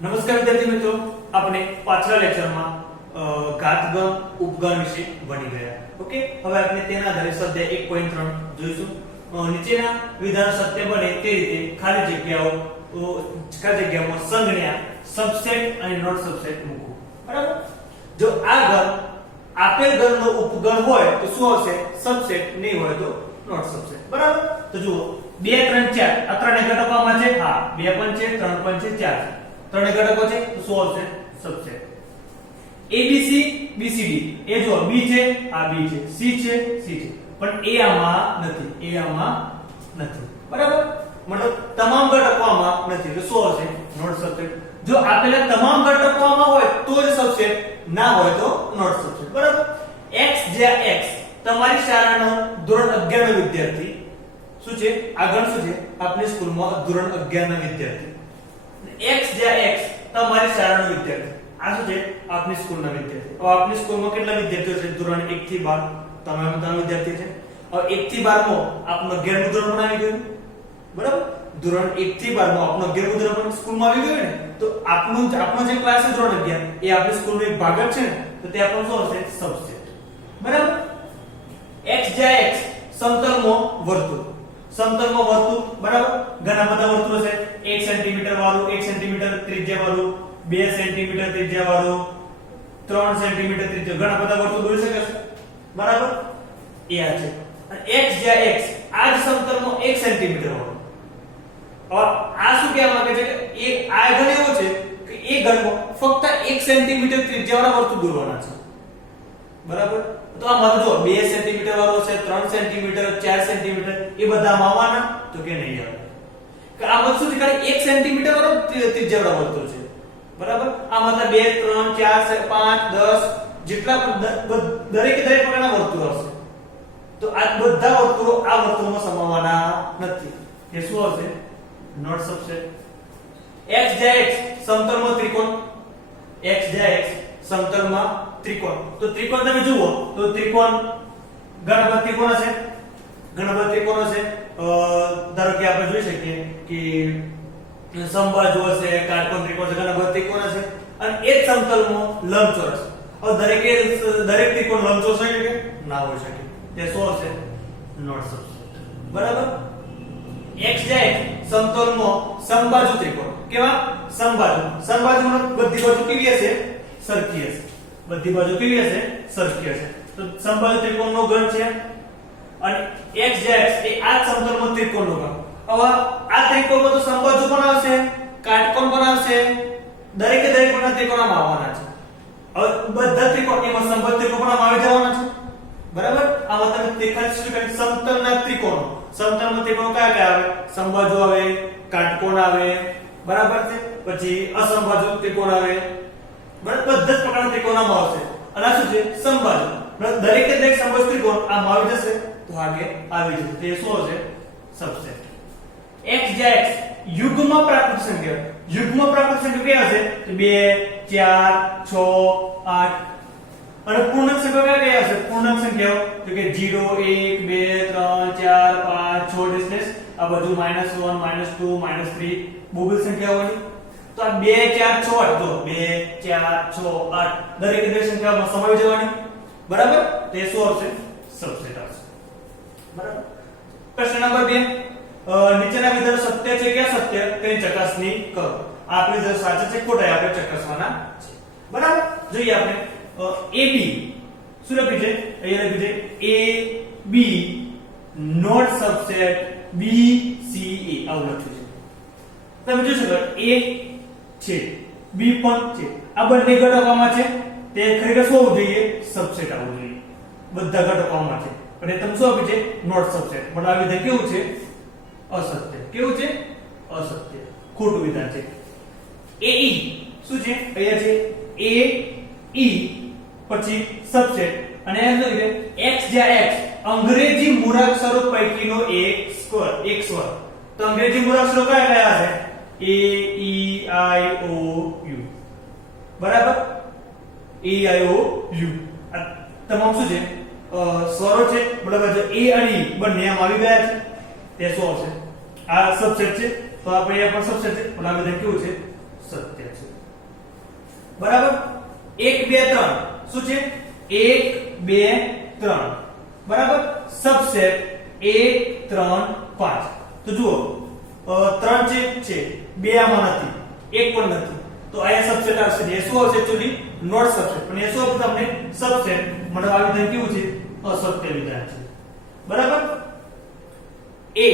નમસ્કાર વિદ્યાર્થી મિત્રો, આપણે પાછલા લેક્ચરમાં ઘાતગણ ઉપગણ વિશે ભણી ગયા. ઓકે, હવે આપણે તેના આધારે સ્વાધ્યાય 1.3 જોઈશું. નીચેના વિધાન સત્ય બને તે રીતે ખાલી જગ્યામાં સંજ્ઞા, સબસેટ અને નોટ સબસેટ મૂકો. બરાબર? જો આ ગણ આપેલ ગણનો ઉપગણ હોય તો શું આવશે? સબસેટ, નહીં હોય તો નોટ સબસેટ. બરાબર? તો જુઓ 2 3 4 આ ત્રણે ઘટકોમાં છે. હા, 2 પણ છે, 3 પણ છે, 4 છે. ત્રણે ઘટકો છે તો શું આવશે? સબસેટ. ABC BCD એ જો B છે, આ B છે, C છે, C છે, પણ A આમાં નથી, A આમાં નથી. બરાબર? મતલબ તમામ ઘટકો આમાં નથી તો શું આવશે? Not subset. જો આપેલા તમામ ઘટકો આમાં હોય તો જ સબસેટ, ના હોય તો નોટ સબસેટ. બરાબર? X જ્યાં X તમારી શાળાનો ધોરણ 11 નો વિદ્યાર્થી શું છે? આગળ શું છે? આપણી સ્કૂલમાં ધોરણ 11 ના વિદ્યાર્થી. X જ્યાં X તમારી શાળાનો વિદ્યાર્થી. આ શું છે? આપની સ્કૂલના વિદ્યાર્થી. હવે આપની સ્કૂલમાં કેટલા વિદ્યાર્થીઓ છે? ધોરણ 1 થી 12 તમામ વિદ્યાર્થી છે. હવે 1 થી 12 માં આપનું 11 નું ધોરણ આવી ગયું. બરાબર? ધોરણ 1 થી 12 માં આપનું 11 નું ધોરણ સ્કૂલમાં આવી ગયું ને, તો આપણો જે ક્લાસ છે ધોરણ 11 એ આપણી સ્કૂલનો એક ભાગ જ છે ને, તો તે આપણો શું હશે? સબસેટ. બરાબર? X જ્યાં X સમતલમાં વર્તુળ. સમતલમાં વર્તુળ. બરાબર? ઘણા બધા વર્તુળો છે. 1 સેન્ટીમીટર વાળું, 1 સેન્ટીમીટર ત્રિજ્યા વાળું, 2 સેન્ટીમીટર ત્રિજ્યા વાળું, 3 સેન્ટીમીટર ત્રિજ્યા, ઘણા બધા વર્તુળ દોરી શકે છે. બરાબર? એ આ છે. અને X જ્યાં X આ જ સમતલમાં 1 સેન્ટીમીટર વાળું. હવે આ શું કહેવા માંગે છે કે એક આ ઘન એવો છે કે એ ઘનમાં ફક્ત 1 સેન્ટીમીટર ત્રિજ્યાવાળા વર્તુળ દોરવાના છે. બરાબર? તો આમાં જો 2 સેન્ટીમીટર વાળો છે, 3 સેન્ટીમીટર, 4 સેન્ટીમીટર, એ બધા આવવાના તો કે નહીં આવે. કે આ વસ્તુ ખાલી 1 સેન્ટીમીટર વાળો ત્રિજ્યાવાળો વર્તુળ છે. બરાબર? આમાં 2 3 4 5 10 જેટલા દરેક પ્રકારના વર્તુળો હશે, તો આ બધા વર્તુળો આ વર્તુળમાં સમાવવાના નથી. એ શું હશે? Not subset. X જ્યાં X સમતલમાં ત્રિકોણ. X જ્યાં X સમતલમાં ત્રિકોણ. તો ત્રિકોણ તમે જુઓ તો ત્રિકોણ ઘણા બધા ત્રિકોણ છે. ઘણા બધા ત્રિકોણ છે. ધારો કે આપણે જોઈ શકીએ કે સમબાજુ હશે, કાટકોણ ત્રિકોણ છે, ઘણા બધા ત્રિકોણ છે. અને એ જ સમતલમાં લંબચોરસ. હવે દરેક ત્રિકોણ લંબચોરસ હોય કે ના હોઈ શકે. તે શું હશે? Not subset. બરાબર? X જ્યાં X સમતલમાં સમબાજુ ત્રિકોણ. કેવા? સમબાજુ. સમબાજુમાં બધી બાજુ કેવી હશે? સરખી હશે. બધી બાજુ કેવી હશે? સરખી હશે. તો સમબાજુ ત્રિકોણનો ગણ છે. અને X જ્યાં X એ આ સમતલમાં ત્રિકોણનો ગણ. હવે આ ત્રિકોણમાં તો સમબાજુ પણ આવશે, કાટકોણ પણ આવશે, દરેક પ્રકારના ત્રિકોણ આમાં આવવાના છે. હવે બધા ત્રિકોણ એમાં સમબાજુ ત્રિકોણ પણ આમાં આવી જવાના છે. બરાબર? આમાં તમે દેખાડી શકો કે સમતલના ત્રિકોણો. સમતલના ત્રિકોણો કયા કયા આવે? સમબાજુ આવે, કાટકોણ આવે, બરાબર છે? પછી અસમબાજુ ત્રિકોણ આવે. બરાબર? બધા જ પ્રકારના ત્રિકોણ આમાં આવશે. અને આ શું છે? સમબાજુ. દરેક સમબાજુ ત્રિકોણ આમાં આવી જશે તો આગે આવી જશે. તે શું હશે? સબસેટ. X જ્યાં X યુગ્મ પ્રાકૃતિક સંખ્યા. યુગ્મ પ્રાકૃતિક સંખ્યા કયા હશે? 2 4 6 8. અને પૂર્ણાંક સંખ્યા કયા હશે? પૂર્ણાંક સંખ્યાઓ તો કે 0 1 2 3 4 5 6 ડિસ્ટન્સ આ બધું -1 -2 -3 બોબલ સંખ્યાઓની. તો આ 2 4 6 8 તો 2 4 6 8 દરેક સંખ્યામાં સમાવી જવાની. બરાબર? તે શું આવશે? સબસેટ આવશે. બરાબર? પ્રશ્ન નંબર 2, નીચેના વિધાનો સત્ય છે કે અસત્ય તેની ચકાસણી કરો. આપણે જો સાચા છે ખોટા આપણે ચકાસવાના છે. બરાબર? જોઈએ આપણે AB શું લખ્યું છે? અહીંયા લખ્યું છે AB નોટ સબસેટ BCA આવું લખ્યું છે. તમે જોઈ શકો A છે, B પણ છે. આ બંને ઘટકોમાં છે. તે ખરેખર શું હોવું જોઈએ? સબસેટ આવવું જોઈએ. બધા ઘટકોમાં છે. પણ એ તમે શું આપ્યું છે? Not subset. પણ આ વિધાન કેવું છે? અસત્ય. કેવું છે? અસત્ય. ખોટું વિધાન છે. AE શું છે? અહીંયા છે AE પછી સબસેટ. અને એમ લખી દે X જ્યાં X અંગ્રેજી મૂળાક્ષરો પૈકીનો એક સ્વર. તો અંગ્રેજી મૂળાક્ષરો કયા કયા છે? A E I O U. બરાબર? A I O U આ તમામ શું છે? સ્વરો છે. બરાબર છે? A અને E બંને આમ આવી ગયા છે. તે શું આવશે? આ સબસેટ છે. તો આપણે અહીંયા પણ સબસેટ છે. પણ આ બધા કેવું છે? સત્ય છે. બરાબર. 1 2 3 શું છે? 1 2 3 બરાબર. સબસેટ 1 3 5. તો જુઓ 3 છે 2 આમાં નથી, 1 પણ નથી, તો અહીંયા સબસેટ આવશે. એ શું આવશે? એકચ્યુઅલી નોટ સબસેટ, પણ એ શું આપે તમને? સબસેટ. મને આ વિધાન કેવું છે? અસત્ય વિધાન છે. બરાબર. એ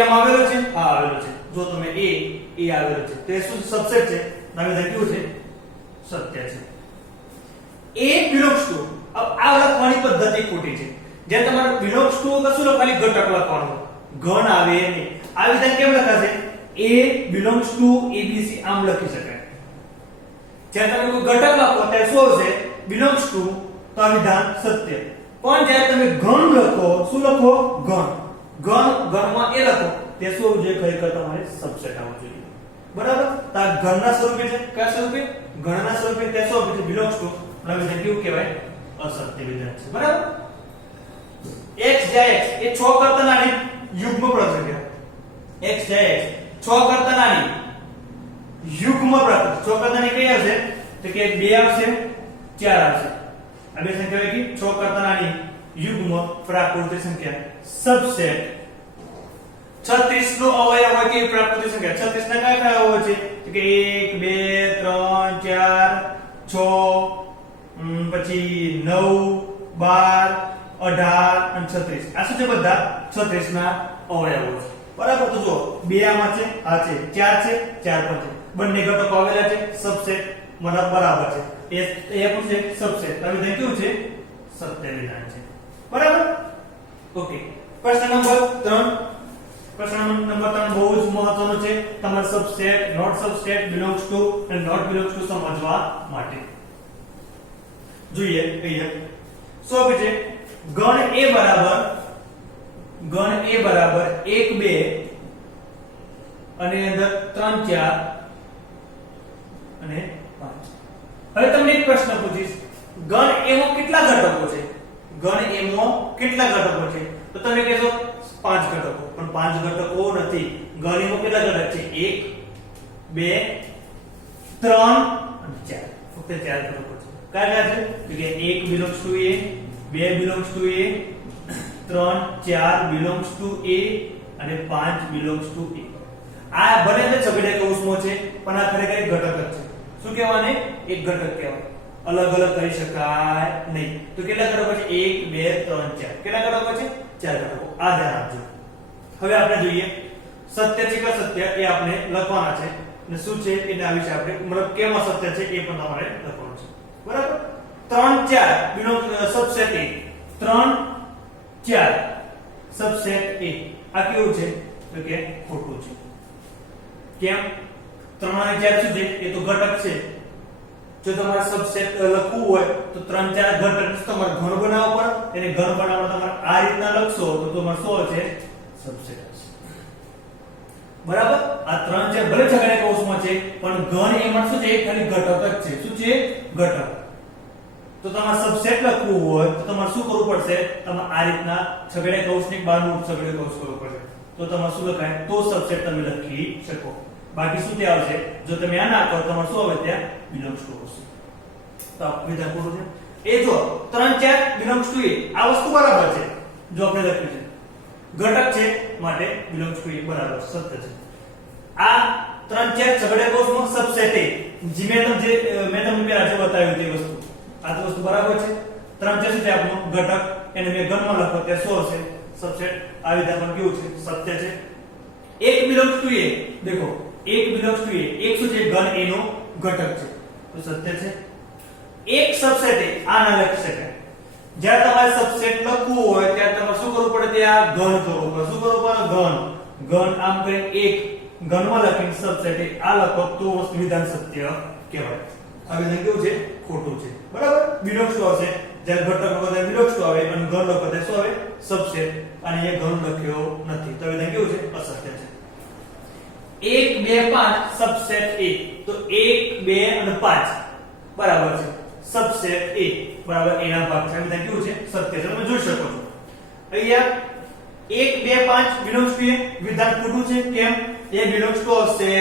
આમાં આવેલો છે, આ આવેલો છે. જો તમે એ આવેલો છે તો એ શું સબસેટ છે? આ વિધાન કેવું છે? સત્ય છે. એ બિલોંગ્સ ટુ, આ લખવાની પદ્ધતિ ખોટી છે. જે તમારે બિલોંગ્સ ટુ કશું લખવાની ઘટક લખવાનું, ઘન આવે નહીં. આ વિધાન કેમ લખાશે? એ બિલોંગ્સ ટુ એબીસી આમ લખી શકાય. જ્યારે તમે કોઈ ઘટક લખો ત્યારે શું આવશે? બિલોંગ્સ ટુ, તો આ વિધાન સત્ય. પણ જ્યારે તમે ઘન લખો, શું લખો? ઘનમાં એ લખો તે શું હોવું જોઈએ? ખરેખર તમારે સબસેટ આવવું જોઈએ. બરાબર. તો આ ઘનના સ્વરૂપે છે. કયા સ્વરૂપે? ઘનના સ્વરૂપે તે શું આપે છે? Belongs to. આ વિધાન કેવું કહેવાય? અસત્ય વિધાન છે. બરાબર. x જાય x એ 6 કરતા નાની યુગ્મ પ્રક્રિયા. x જાય x 6 કરતા નાની યુગ્મ પ્રક્રિયા. 6 કરતા નાની કઈ આવશે? તો કે 2 આવશે, 4 આવશે. આ બે સંખ્યાઓ કે 6 કરતા નાની યુગ્મ પ્રાકૃતિક સંખ્યા. સબસેટ 36 નો અવયવ હોય કે પ્રાકૃતિક સંખ્યા. 36 ના કયા કયા અવયવ છે? તો કે 1 2 3 4 6 પછી 9 12 18 અને 36. આ શું છે? બધા 36 ના અવયવો છે. બરાબર. તો જો 2 આમાં છે, આ છે, 4 છે, 4 પણ છે. બંને ઘટકો આવેલા છે, સબસેટ મતલબ બરાબર છે. એ પણ છે સબસેટ. આ વિધાન કેવું છે? સત્ય વિધાન છે. બરાબર. ઓકે. પ્રશ્ન નંબર 3. પ્રશ્ન નંબર 3 બહુ જ મહત્વનો છે તમારે subset, not subset, belongs to અને નોટ બિલોંગ્સ ટુ સમજવા માટે. જોઈએ અહીંયા શું આપે છે? ગણ a બરાબર 1 2 અને અંદર 3 4 અને 5. હવે તમને એક પ્રશ્ન પૂછીશ, ગણ a માં કેટલા ઘટકો છે? ગણ a માં કેટલા ઘટકો છે? તો તમે કહેશો 5 ઘટકો. પણ 5 ઘટકો નથી. ગણ a માં કેટલા ઘટક છે? 1 2 3 અને 4. ફક્ત 4 ઘટકો છે. કયા છે? તો કે 1 belongs to a, 2 belongs to a, 3 4 belongs to a અને 5 બિલોંગ્સ ટુ a. આ ભલે તે છગડીયા કૌંસમાં છે પણ આ ખરેખર એક ઘટક જ છે. શું કહેવાને? એક ઘટક કહેવાય. અલગ અલગ કરી શકાય નહીં. તો કેટલા ઘટકો છે? 1 2 3 4. કેટલા ઘટકો છે? 4 ઘટકો. આ ધ્યાન આપજો. હવે આપણે જોઈએ સત્ય છે કે અસત્ય એ આપણે લખવાના છે અને શું છે એના વિશે આપણે મતલબ કેમ અસત્ય છે એ પણ તમારે લખવાનું છે. બરાબર. 3 4 belong subset a. 3 4 subset a. આ કેવું છે? તો કે ખોટું છે. કેમ? 3 અને 4 શું છે? એ તો ઘટક છે. જો તમારે સબસેટ લખવું હોય તો 3 4 ઘટક તમારે ઘન બનાવવો પડે. એને ઘન બનાવવા તમારે આ રીતના લખશો તો તમારે શું છે? સબસેટ હશે. બરાબર. આ 3 4 ભલે છગડીયા કૌંસમાં છે પણ ઘન એમાં શું છે? ખાલી ઘટક જ છે. શું છે? ઘટક. તો તમારે સબસેટ લખવું હોય તો તમારે શું કરવું પડશે? તમારે આ રીતના છગડીયા કૌંસની બહારનું છગડીયા કૌંસ કરવું પડશે. તો તમારે શું લખાય? તો સબસેટ તમે લખી શકો. બાકી શું તે આવશે? જો તમે આ ના કરો તમારે શું આવે? ત્યાં બિલોંગ્સ ટુ આવશે. તો આ વિધાન પૂરું છે. એ જો 3 4 બિલોંગ્સ ટુ a. આ વસ્તુ બરાબર છે. જો આપણે લખ્યું છે ઘટક છે માટે બિલોંગ્સ ટુ a બરાબર સત્ય છે. આ 3 4 છગડીયા કૌંસમાં સબસેટ a. મેં તમને આજે બતાવ્યું તે વસ્તુ. આ તો વસ્તુ બરાબર છે. 3 4 છે આપણો ઘટક. એને મેં ઘનમાં લખો ત્યાં શું હશે? સબસેટ. આ વિધાન પણ કેવું છે? સત્ય છે. 1 બિલોંગ્સ ટુ a. દેખો 1 બિલોંગ્સ ટુ a. એક શું છે? ઘન a નો ઘટક છે. તો સત્ય છે. એક સબસેટ a. આ ના લખી શકાય. જ્યારે તમારે સબસેટ લખવું હોય ત્યારે તમારે શું કરવું પડે? ત્યાં ઘન કરવું પડે. શું કરવું પડે? ઘન આમ કરી એક ઘનમાં લખીને સબસેટ આ લખો તો વિધાન સત્ય કહેવાય. આ વિધાન કેવું છે? ખોટું છે. બરાબર. બિલોંગ્સ ટુ આવશે જ્યારે ઘટક લખો ત્યારે બિલોંગ્સ ટુ આવે અને ઘન લખો ત્યારે શું આવે? સબસેટ. અને એ ઘન લખ્યો નથી તો વિધાન કેવું છે? અસત્ય છે. 1 2 5 સબસેટ a. તો 1 2 અને 5 બરાબર છે. સબસેટ a બરાબર a ના ભાગ છે. વિધાન કેવું છે? સત્ય છે. તમે જોઈ શકો છો અહીંયા 1 2 5 બિલોંગ્સ ટુ a. વિધાન ખોટું છે. કેમ? એ બિલોંગ્સ ટુ હશે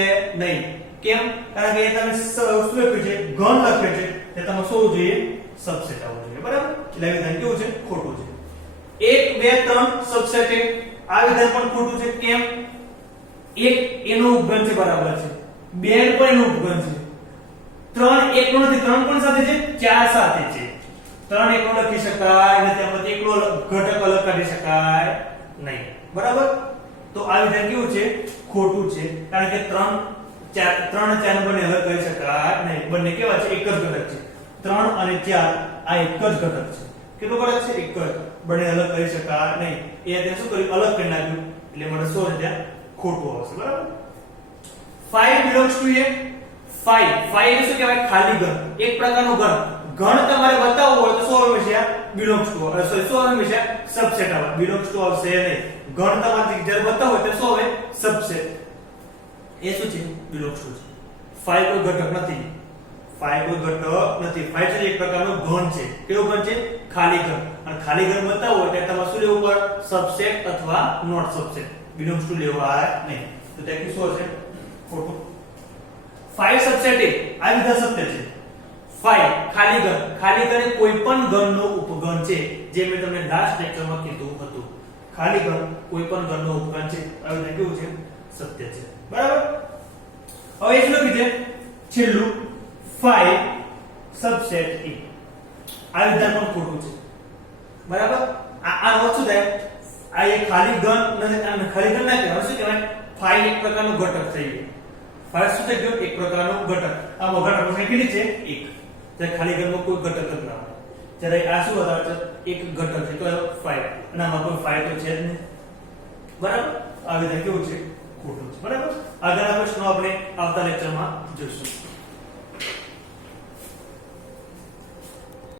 નહીં. કેમ? કારણ કે તમે શું લખ્યું છે, ઘન લખ્યું છે, તે તમે શું હોવું જોઈએ, સબસેટ આવવું જોઈએ, બરાબર? એટલે આ વિધાન કેવું છે, ખોટું છે. 1 2 3 સબસેટ એ આ વિધાન પણ ખોટું છે. કેમ? 1 એનો ઉપગણ છે, બરાબર છે. 2 પણ એનો ઉપગણ છે. 3 એકલો નથી, 3 પણ સાથે છે, 4 સાથે છે. 3 એકલો લખી શકાય નથી, આમાંથી એકલો ઘટક અલગ કાઢી શકાય નહીં, બરાબર? તો આ વિધાન કેવું છે, ખોટું છે. કારણ કે 3 4 બંને અલગ કરી શકાય નહીં. બંને કેવા છે, એક જ ઘટક છે. 3 અને 4 આ એક જ ઘટક છે. કેટલો ઘટક છે, એક જ. બંને અલગ કરી શકાય નહીં. એ ત્યાં શું કર્યું, અલગ કરી નાખ્યું, એટલે મને શું હશે, ત્યાં ખોટું આવશે, બરાબર? 5 belongs to a 5 એટલે શું કહેવાય, ખાલી ઘન. એક પ્રકારનું ઘન. ઘન તમારે બતાવવું હોય તો શું હંમેશા belongs to, સોરી શું હંમેશા સબસેટ આવે, belongs to આવશે નહીં. ઘન તમારે જ્યારે બતાવવું હોય તો શું આવે, સબસેટ. એ શું છે, belongs to છે. 5 કોઈ ઘટક નથી. 5 કોઈ ઘટક નથી. 5 છે એક પ્રકારનો ઘન છે. કેવું ઘન છે, ખાલી ઘન. અને ખાલી ઘન બતાવવું હોય ત્યારે તમારે શું લેવું પડે, સબસેટ અથવા નોટ સબસેટ. belongs to લેવાય નહીં. તો ત્યાં શું હશે, ખોટું. 5 સબસેટ એ આ વિધાન સત્ય છે. 5 ખાલી ઘન. ખાલી ઘન એ કોઈ પણ ઘનનો ઉપગણ છે, જે મેં તમને લાસ્ટ લેક્ચરમાં કીધું હતું. ખાલી ઘન કોઈ પણ ઘનનો ઉપગણ છે. આ વિધાન કેવું છે, સત્ય છે, બરાબર? હવે એ લખી દે છેલ્લું 5 સબસેટ એ. આ વિધાન પણ ખોટું છે, બરાબર? આ શું થાય, આ એક ખાલી ઘન નથી, અને ખાલી ઘન ના કહેવાય, શું કહેવાય, 5 એક પ્રકારનું ઘટક થઈ ગયું. 5 શું થઈ ગયું, એક પ્રકારનું ઘટક. આ ઘટકની સંખ્યા કેટલી છે, 1. જ્યારે ખાલી ઘનમાં કોઈ ઘટક જ ના હોય. જ્યારે આ શું બતાવે છે, એક ઘટક છે, તો 5. અને આમાં કોઈ 5 તો છે જ નહીં, બરાબર? આ વિધાન કેવું છે, ખોટું છે, બરાબર? આગળના પ્રશ્નો આપણે આવતા લેક્ચરમાં જોઈશું.